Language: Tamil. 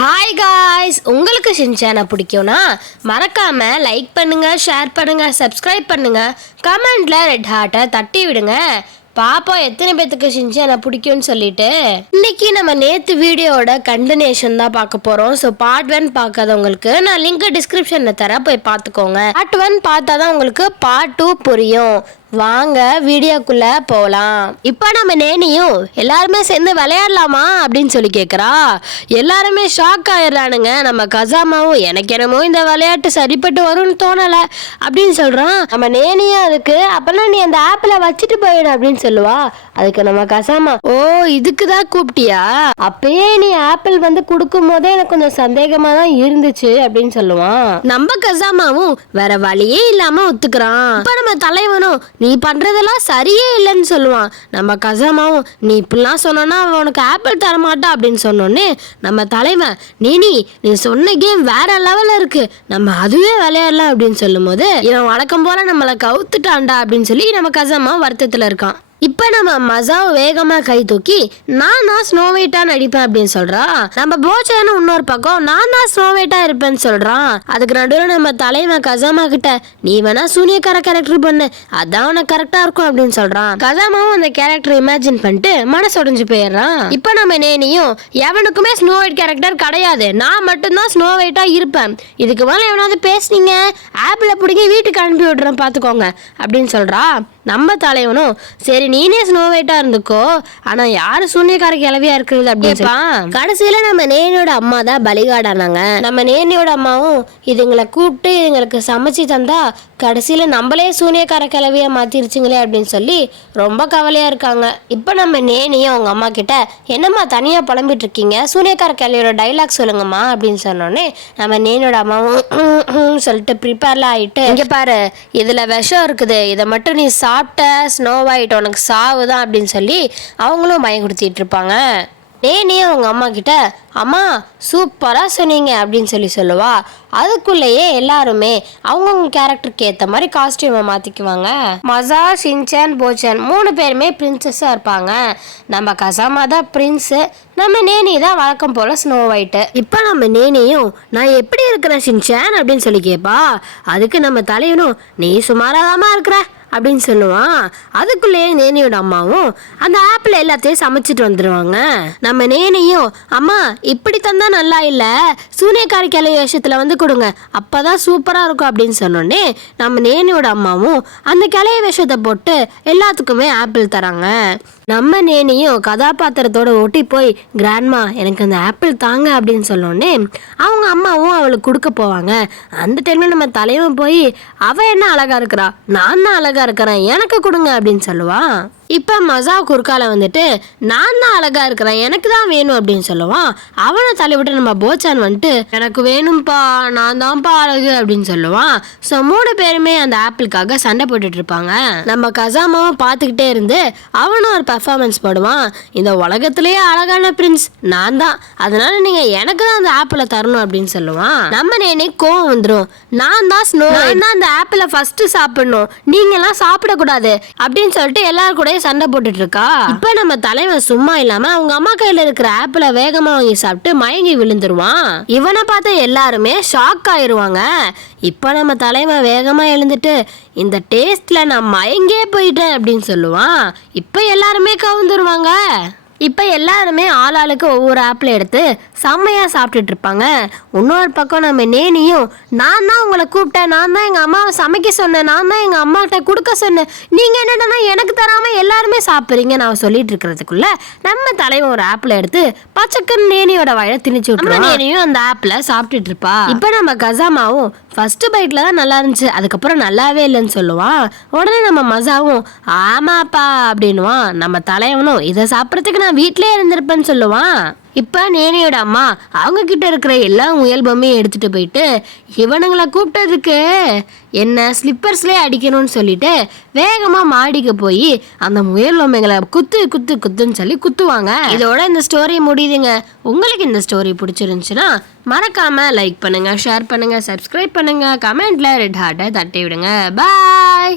ஹாய் காய்ஸ், உங்களுக்கு ஷின்சானை பிடிக்கும்னா மறக்காம லைக் பண்ணுங்க, ஷேர் பண்ணுங்க, சப்ஸ்கிரைப் பண்ணுங்க, கமெண்ட்ல ரெட் ஹார்ட்டை தட்டி விடுங்க. பாப்போம் எத்தனை பேத்துக்கு ஷின்சானை பிடிக்கும்னு சொல்லிட்டு. இன்னைக்கு நம்ம நேற்று வீடியோட கண்டினியூஷன் தான் பார்க்க போறோம். ஸோ பார்ட் 1 பார்க்காதவங்களுக்கு நான் லிங்க் டிஸ்கிரிப்ஷன்ல தரேன், போய் பார்த்துக்கோங்க. பார்ட் 1 பார்த்தா தான் உங்களுக்கு பார்ட் 2 புரியும். வாங்க வீடியோக்குள்ள போகலாம். இப்போ நம்ம நேனியும் எல்லாருமே சேர்ந்து விளையாடலாமா அப்படின்னு சொல்லி கேட்குறா. எல்லாருமே ஷாக் ஆயிடுறானுங்க. நம்ம கசாமாவும் எனக்கு என்னமோ இந்த விளையாட்டு சரிப்பட்டு வரும்னு தோணலை அப்படின்னு சொல்கிறான். நம்ம நேனியும் அதுக்கு அப்பெல்லாம் நீ அந்த ஆப்பில் வச்சுட்டு போயிடு அப்படின்னு சொல்லுவா. அதுக்கு நம்ம கசாமா, ஓ இதுக்கு தான் கூப்பிட்டியா, அப்பயே நீ ஆப்பிள் வந்து கொடுக்கும் போதே எனக்கு கொஞ்சம் சந்தேகமா தான் இருந்துச்சு அப்படின்னு சொல்லுவான். நம்ம கசாமாவும் வேற வழியே இல்லாம ஒத்துக்கிறான். இப்ப நம்ம தலைவனும் நீ பண்றதெல்லாம் சரியே இல்லைன்னு சொல்லுவான். நம்ம கசாமாவும் நீ இப்படிலாம் சொன்னா உனக்கு ஆப்பிள் தரமாட்டா அப்படின்னு சொன்னோன்னே நம்ம தலைவன், நீ சொன்ன கேம் வேற லெவல்ல இருக்கு, நம்ம அதுவே விளையாடலாம் அப்படின்னு சொல்லும் போது இவன் வழக்கம் போல நம்மளை கவுத்துட்டான்டா அப்படின்னு சொல்லி நம்ம கசாமா வருத்தத்துல இருக்கான். இப்போ நம்ம மசாவை வேகமாக கை தூக்கி நான் ஸ்னோவைட்டான்னு அடிப்பேன் அப்படின்னு சொல்கிறா. நம்ம போச்சான்னு இன்னொரு பக்கம் நான் ஸ்னோவைட்டாக இருப்பேன்னு சொல்கிறான். அதுக்கு நடுவில் நம்ம தலைவன் கசாமா கிட்ட நீ வேணா சூனியக்கார கேரக்டர் பண்ணு, அதான் உனக்கு கரெக்டாக இருக்கும் அப்படின்னு சொல்கிறான். கசாமாவும் அந்த கேரக்டர் இமேஜின் பண்ணிட்டு மனசு உடைஞ்சு போயிடுறான். இப்போ நம்ம நேனியும் எவனுக்குமே ஸ்னோ ஒயிட் கேரக்டர் கிடையாது, நான் மட்டும்தான் ஸ்னோ ஒயிட்டாக இருப்பேன், இதுக்கு மேலே எவனாவது பேசுனீங்க ஆப்பில் பிடிக்க வீட்டுக்கு அனுப்பி விட்றேன் பார்த்துக்கோங்க அப்படின்னு சொல்கிறா. நம்ம தலைவனும் சரி நீனே ஸ்னோ ஒயிட்டா இருந்துக்கோ, ஆனா யாரு சூன்யக்கார கிளவியா இருக்கிறது அப்படின்ப்பா. கடைசியில நம்ம நேனியோட அம்மா தான் பலிகாடானாங்க. நம்ம நேனியோட அம்மாவும் இதுங்களை கூப்பிட்டு இதுங்களுக்கு சமைச்சு தந்தா கடைசியில நம்மளே சூன்யக்கார கிளவியா மாத்திருச்சுங்களே அப்படின்னு சொல்லி ரொம்ப கவலையா இருக்காங்க. இப்ப நம்ம நேனியும் அவங்க அம்மா கிட்ட என்னம்மா தனியா புலம்பிட்டு இருக்கீங்க, சூன்யக்கார கிளவியோட டைலாக் சொல்லுங்கம்மா அப்படின்னு சொன்னோடனே நம்ம நேனியோட அம்மாவும் சொல்லிட்டு ப்ரிப்பேர்லாம் ஆயிட்டு, இங்க பாரு இதுல விஷம் இருக்குது, இதை மட்டும் நீ சாப்பிட்ட ஸ்னோ ஒயிட் உனக்கு சாவுதான் அப்படின்னு சொல்லி அவங்களும் பயம் கொடுத்திட்டு இருப்பாங்க. நேனே அவங்க அம்மா கிட்ட அம்மா சூப்பராக சொன்னீங்க அப்படின்னு சொல்லி சொல்லுவா. அதுக்குள்ளேயே எல்லாருமே அவங்கவுங்க கேரக்டருக்கு ஏற்ற மாதிரி காஸ்டியூமை மாற்றிக்குவாங்க. மசா, ஷின்சான், போச்சான் 3 பேருமே பிரின்சஸாக இருப்பாங்க. நம்ம கசாமா தான் பிரின்ஸு, நம்ம நேனி தான் வழக்கம் போல் ஸ்னோ ஒயிட்டு. இப்போ நம்ம நேனியும் நான் எப்படி இருக்கிறேன் ஷின்சான் அப்படின்னு சொல்லி கேட்பா. அதுக்கு நம்ம தலைவனும் நீ சுமாராதாமா இருக்கிற அப்படின்னு சொல்லுவான். அதுக்குள்ளேயே நேனியோட அம்மாவும் அந்த ஆப்பிள் எல்லாத்தையும் சமைச்சிட்டு வந்துடுவாங்க. நம்ம நேனியும் அம்மா இப்படி தந்தா நல்லா இல்லை, சூனியக்காரி கிளை வேஷத்தில் வந்து கொடுங்க அப்போதான் சூப்பராக இருக்கும் அப்படின்னு சொன்னோடனே நம்ம நேனியோட அம்மாவும் அந்த கிளைய வேஷத்தை போட்டு எல்லாத்துக்குமே ஆப்பிள் தராங்க. நம்ம நேனியும் கதாபாத்திரத்தோட ஒட்டி போய் கிராண்ட்மா எனக்கு அந்த ஆப்பிள் தாங்க அப்படின்னு சொன்னோடனே அவங்க அம்மாவும் அவளுக்கு கொடுக்க போவாங்க. அந்த டைம்ல நம்ம தலைவன் போய் அவ என்ன அழகா இருக்கிறா, நான் தான் அழகா இருக்கிறேன் எனக்கு கொடுங்க அப்படின்னு சொல்லுவான். இப்போ மசா குறுக்கால வந்துட்டு நான் தான் அழகா இருக்கிறேன் எனக்கு தான் வேணும் அப்படின்னு சொல்லுவான். அவனை தள்ளிவிட்டு நம்ம போச்சான் வந்துட்டு எனக்கு வேணும்ப்பா நான் தான்ப்பா அழகு அப்படின்னு சொல்லுவான். ஸோ 3 பேருமே அந்த ஆப்பிளுக்காக சண்டை போட்டுட்டு இருப்பாங்க. நம்ம கசாமாவும் பார்த்துக்கிட்டே இருந்து அவனும் ஒரு பர்ஃபார்மன்ஸ் போடுவான். இந்த உலகத்திலேயே அழகான பிரின்ஸ் நான் தான், அதனால நீங்க எனக்கு தான் அந்த ஆப்பிளை தரணும் அப்படின்னு சொல்லுவான். நம்ம நேனே கோவம் வந்துடும், நான் தான் ஸ்னோ தான் அந்த ஆப்பிளை ஃபர்ஸ்ட் சாப்பிடணும், நீங்க எல்லாம் சாப்பிடக்கூடாது அப்படின்னு சொல்லிட்டு எல்லாரும் கூட சண்டை போட்டுட்டு இருக்கா. இப்ப நம்ம தலைவன் சும்மா இல்லாம அவங்க அம்மா கையில இருக்கிற ஆப்பிள வேகமா வாங்கி சாப்பிட்டு மயங்கி விழுந்துருவான். இவனை பார்த்து எல்லாருமே ஷாக் ஆயிருவாங்க. இப்ப நம்ம தலைவன் வேகமா எழுந்துட்டு இந்த டேஸ்ட்ல நான் மயங்கே போயிட்டேன் அப்படின்னு சொல்லுவான். இப்ப எல்லாருமே கவுந்துருவாங்க. இப்போ எல்லாருமே ஆளாளுக்கு ஒவ்வொரு ஆப்பிள் எடுத்து செம்மையாக சாப்பிட்டுட்டு இருப்பாங்க. இன்னொரு பக்கம் நம்ம நேனியும் நான் தான் உங்களை கூப்பிட்டேன், நான் தான் எங்கள் அம்மாவை சமைக்க சொன்னேன், நான் தான் எங்கள் அம்மாகிட்ட கொடுக்க சொன்னேன், நீங்கள் என்னன்னா எனக்கு தராமல் எல்லாருமே சாப்பிட்றீங்க நான் சொல்லிட்டு இருக்கிறதுக்குள்ள நம்ம தலைவன் ஒரு ஆப்பிள் எடுத்து பச்சைக்கன் நேனியோட வாயில திணிச்சு விட்டுருவோம். நேனியும் அந்த ஆப்பிளை சாப்பிட்டுட்டு இருப்பா. இப்போ நம்ம கசாமாவும் ஃபர்ஸ்ட் பைட்ல தான் நல்லா இருந்துச்சு, அதுக்கப்புறம் நல்லாவே இல்லைன்னு சொல்லுவான். உடனே நம்ம மசாவும் ஆமாப்பா அப்படின்வான். நம்ம தலைவனும் இதை சாப்பிட்றதுக்கு நான் வீட்டிலே இருந்திருப்பேன்னு சொல்லுவான். இப்போ நேனியோட அம்மா அவங்க கிட்ட இருக்கிற எல்லா முயல் பொம்மையும் எடுத்துட்டு போயிட்டு இவனுங்களை கூப்பிட்டதுக்கு என்ன ஸ்லிப்பர்ஸ்லேயே அடிக்கணும்னு சொல்லிட்டு வேகமாக மாடிக்கு போய் அந்த முயல் பொம்மைகளை குத்துன்னு சொல்லி குத்துவாங்க. இதோட இந்த ஸ்டோரி முடியுதுங்க. உங்களுக்கு இந்த ஸ்டோரி பிடிச்சிருந்துச்சுன்னா மறக்காம லைக் பண்ணுங்க, ஷேர் பண்ணுங்க, சப்ஸ்கிரைப் பண்ணுங்க, கமெண்ட்ல ரெட் ஹார்ட்டை தட்டி விடுங்க. பாய்.